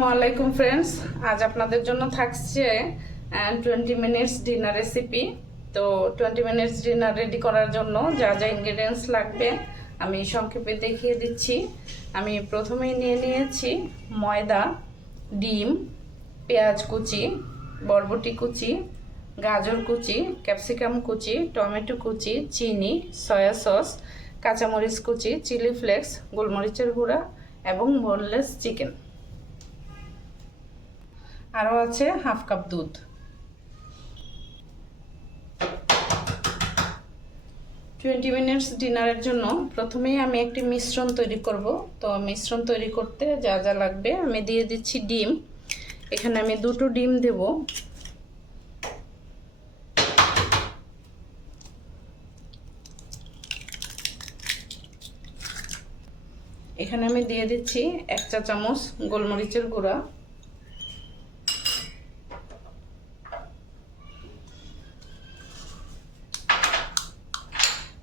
আসসালামাইকুম ফ্রেন্ডস, আজ আপনাদের জন্য থাকছে 20 মিনিটস ডিনার রেসিপি। তো 20 মিনিটস ডিনার রেডি করার জন্য যা যা ইনগ্রেডিয়েন্টস লাগবে আমি সংক্ষেপে দেখিয়ে দিচ্ছি। আমি প্রথমেই নিয়ে নিয়েছি ময়দা, ডিম, পেঁয়াজ কুচি, বরবটি কুচি, গাজর কুচি, ক্যাপসিকাম কুচি, টমেটো কুচি, চিনি, সয়া সস, কাঁচামরিচ কুচি, চিলি ফ্লেক্স, গোলমরিচের গুঁড়া এবং বোনলেস চিকেন। আরও আছে হাফ কাপ দুধ। টোয়েন্টি মিনিটস ডিনারের জন্য প্রথমেই আমি একটি মিশ্রণ তৈরি করব। তো মিশ্রণ তৈরি করতে যা যা লাগবে আমি দিয়ে দিচ্ছি ডিম। এখানে আমি দুটো ডিম দেব। এখানে আমি দিয়ে দিচ্ছি 1 চা চামচ গোলমরিচের গুঁড়া,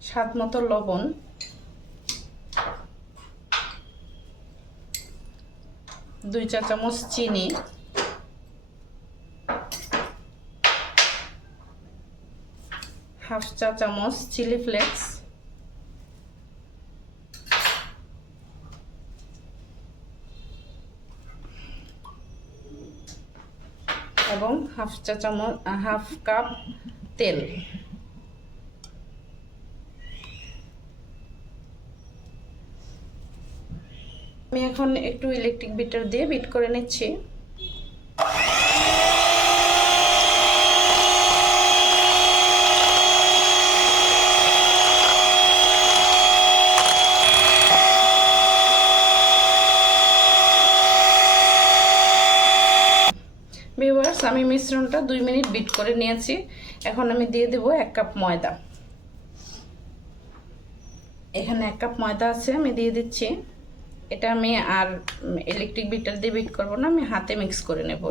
স্বাদ মতো লবণ, 2 চা চামচ চিনি, হাফ চা চামচ চিলি ফ্লেক্স এবং হাফ কাপ তেল। আমি এখন একটু ইলেকট্রিক বিটার দিয়ে বিট করে নিচ্ছি। ভিউয়ার্স, আমি মিশ্রণটা 2 মিনিট বিট করে নিয়েছি। এখন আমি দিয়ে দেব 1 কাপ ময়দা। এখানে 1 কাপ ময়দা আছে, আমি দিয়ে দিচ্ছি। এটা আমি আর ইলেকট্রিক বিটার দিয়ে বিট করব না, আমি হাতে মিক্স করে নেব।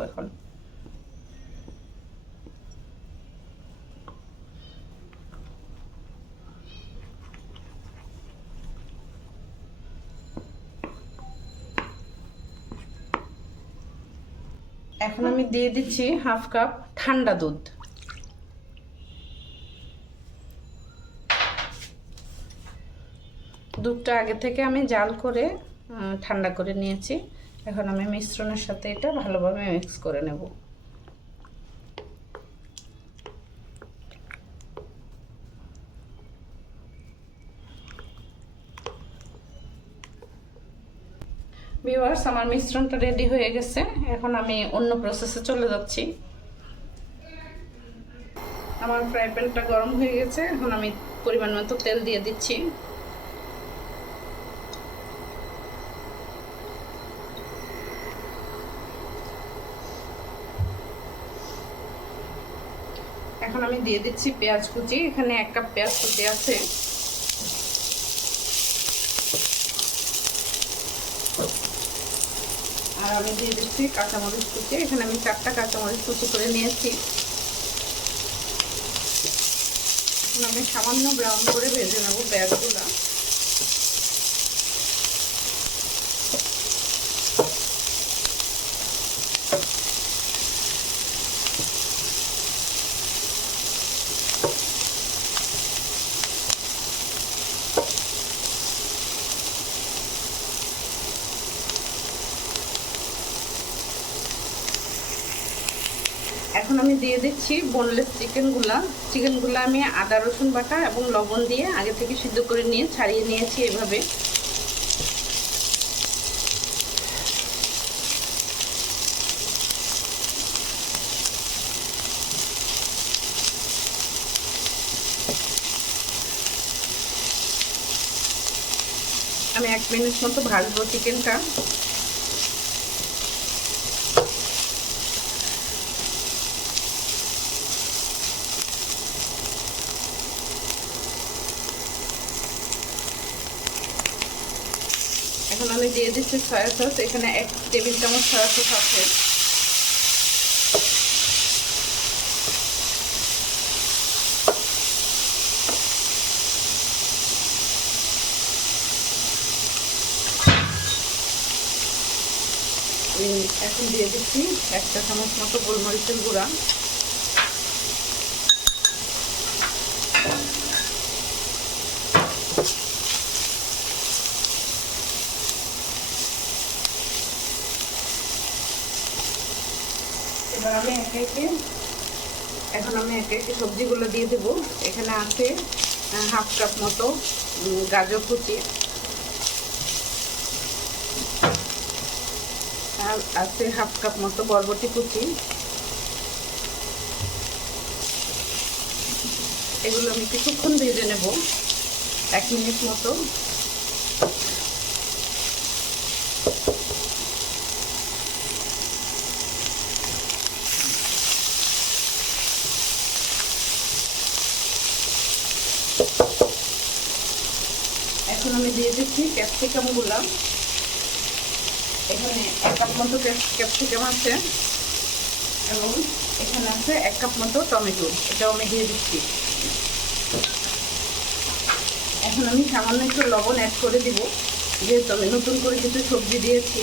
এখন আমি দিয়ে দিচ্ছি হাফ কাপ ঠান্ডা দুধ। দুধটা আগে থেকে আমি জাল করে ঠান্ডা করে নিয়েছি। এখন আমি মিশ্রণের সাথে এটা ভালোভাবে মিক্স করে নেব। ভিউয়ার্স, আমার মিশ্রণটা রেডি হয়ে গেছে। এখন আমি অন্য প্রসেসে চলে যাচ্ছি। আমার ফ্রাই প্যানটা গরম হয়ে গেছে। এখন আমি পরিমাণ মতো তেল দিয়ে দিচ্ছি। এখন আমি দিয়ে দিচ্ছি পেঁয়াজ কুচি। এখানে 1 কাপ পেঁয়াজ কুচি আছে। আর আমি দিয়ে দিচ্ছি কাঁচামরিচ কুচি। এখানে আমি 4টা কাঁচামরিচ কুচি করে নিয়েছি। এখন আমি সামান্য ব্রাউন করে ভেজে নেব পেঁয়াজগুলো। এখন আমি দিয়ে দিচ্ছি বোনলেস চিকেনগুলো আমি আদা রসুন বাটা এবং লবণ দিয়ে আগে থেকে সিদ্ধ করে নিয়ে ছাড়িয়ে নিয়েছি। এভাবে আমি 1 মিনিট মতো ভাজবো চিকেনটা। এখন আমি দিয়ে দিচ্ছি সয়া সস। এখানে 1 টেবিল চামচ সয়া সস আছে। এখন দিয়ে দিচ্ছি 1 চা চামচ মতো গোলমরিচের গুঁড়া। এবার আমি একে একে সবজিগুলো দিয়ে দেবো। এখানে আছে 1/2 কাপ মতো গাজর কুচি, আর আছে 1/2 কাপ মতো বরবটি কুচি। এগুলো আমি কিছুক্ষণ ভেজে নেব, 1 মিনিট মতো। এখন আমি দিয়ে দিচ্ছি ক্যাপসিকামগুলো। এখানে 1 কাপ মতো ক্যাপসিকাম আছে এবং এখানে আছে 1 কাপ মতো টমেটো, এটাও আমি দিয়ে দিচ্ছি। এখন আমি সামান্য একটু লবণ অ্যাড করে দিব, যেহেতু আমি নতুন করে কিছু সবজি দিয়েছি।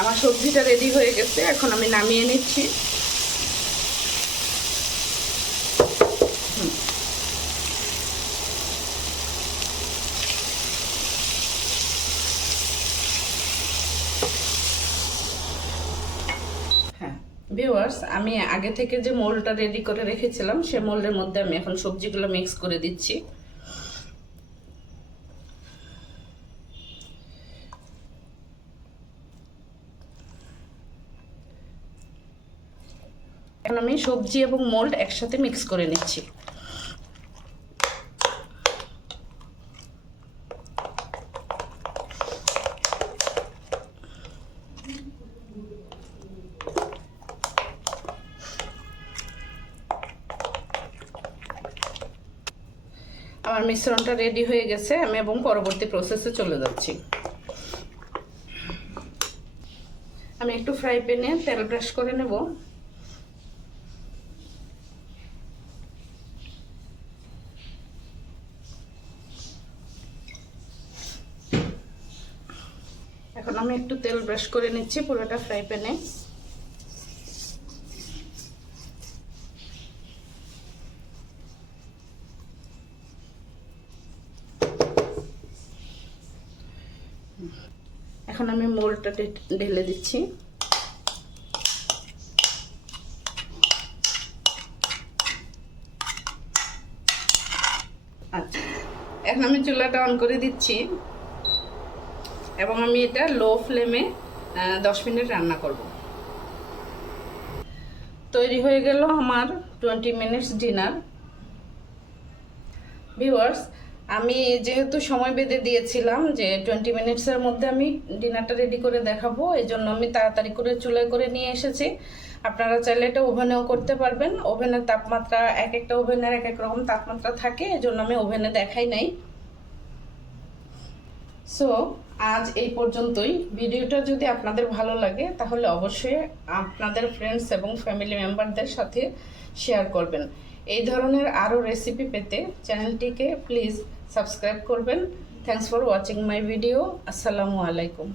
আমার সবজিটা রেডি হয়ে গেছে, এখন আমি নামিয়ে নিচ্ছি। হ্যাঁ ভিউয়ার্স, আমি আগে থেকে যে মোল্ডটা রেডি করে রেখেছিলাম সে মোল্ডের মধ্যে আমি এখন সবজিগুলো মিক্স করে দিচ্ছি। এখন আমি সবজি এবং মোল্ড একসাথে মিক্স করে নিচ্ছি। আমার মিশ্রণটা রেডি হয়ে গেছে, আমি এবং পরবর্তী প্রসেসে চলে যাচ্ছি। আমি একটু ফ্রাই প্যানে তেল ব্রাশ করে নেব। এখন আমি একটু তেল ব্রাশ করে নিচ্ছি পুরোটা ফ্রাই প্যানে। এখন আমি মোল্ডটা ঢেলে দিচ্ছি। আচ্ছা, এখন আমি চুলাটা অন করে দিচ্ছি এবং আমি এটা লো ফ্লেমে 10 মিনিট রান্না করব। তৈরি হয়ে গেল আমার 20 মিনিটস ডিনার। ভিউয়ার্স, আমি যেহেতু সময় বেঁধে দিয়েছিলাম যে 20 মিনিটসের মধ্যে আমি ডিনারটা রেডি করে দেখাবো, এই জন্য আমি তাড়াতাড়ি করে চুলায় করে নিয়ে এসেছি। আপনারা চাইলে এটা ওভেনেও করতে পারবেন। ওভেনের তাপমাত্রা এক একটা ওভেনের এক এক রকম তাপমাত্রা থাকে, এই জন্য আমি ওভেনে দেখাই নাই। সো আজ এই পর্যন্তই। ভিডিওটা যদি আপনাদের ভালো লাগে তাহলে অবশ্যই আপনাদের ফ্রেন্ডস এবং ফ্যামিলি মেম্বারদের সাথে শেয়ার করবেন। এই ধরনের আরও রেসিপি পেতে চ্যানেলটিকে প্লিজ সাবস্ক্রাইব করবেন। Thanks for watching my video. আসসালামু আলাইকুম।